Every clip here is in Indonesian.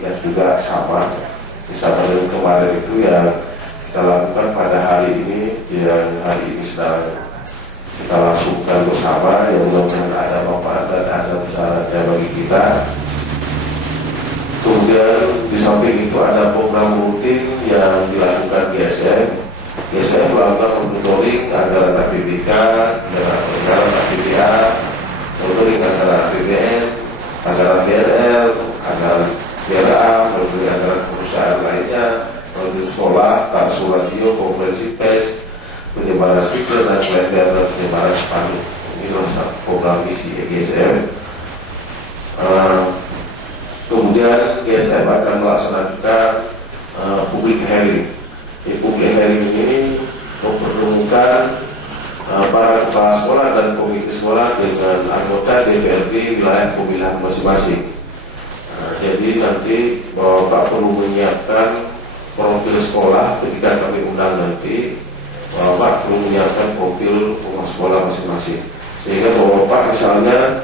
intinya juga sama dengan kemarin itu yang kita lakukan pada hari ini, yang hari ini sedang kita langsungkan bersama, yang mudah-mudahan ada manfaat dan ada besarnya bagi kita. Kemudian di samping itu ada program rutin yang dilakukan GSM melakukan monitoring anggaran APBK, anggaran APBA, monitoring anggaran APBN, anggaran BRL, anggaran BRA, monitoring anggaran perusahaan lainnya, monitoring sekolah, kartu radio, konferensi pers, penyebaran stiker dan kalender dan penyebaran spanduk. Ini adalah program misi GSM. Kemudian GSM akan melaksanakan public hearing. Public hearing ini mempertemukan para kepala sekolah dan komite sekolah dengan anggota DPRD wilayah pemilihan masing-masing. Jadi nanti Bapak perlu menyiapkan profil sekolah ketika kami undang nanti. Bapak perlu menyiapkan profil rumah sekolah masing-masing. Sehingga Bapak misalnya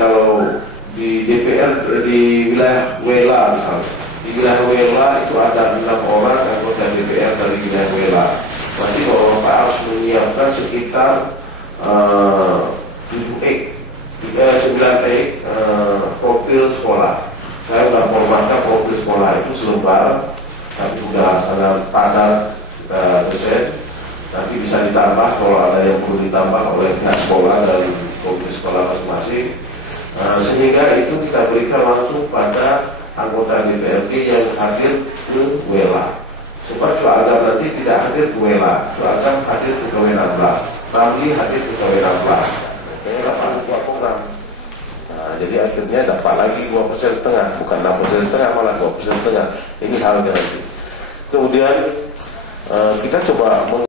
kalau di DPR di wilayah WELA misalnya, di wilayah WELA itu ada 6 orang anggota DPR dari wilayah WELA. Berarti Bapak harus menyiapkan sekitar 9 profil sekolah. Saya sudah formatkan profil sekolah itu selembar, tapi sudah sangat padat kita desain. Nanti bisa ditambah kalau ada yang perlu ditambah oleh pihak sekolah dari komite sekolah masing-masing. Sehingga itu kita berikan langsung pada anggota DPRD yang hadir ke WELA. Sebab Soagam nanti tidak hadir ke WELA, Soagam hadir ke KW16, Ramli hadir ke KW16. Ini dapat 2 program. Jadi akhirnya dapat lagi 2,5%, bukan 6,5%, malah 2,5%. Ini halnya nanti. Kemudian kita coba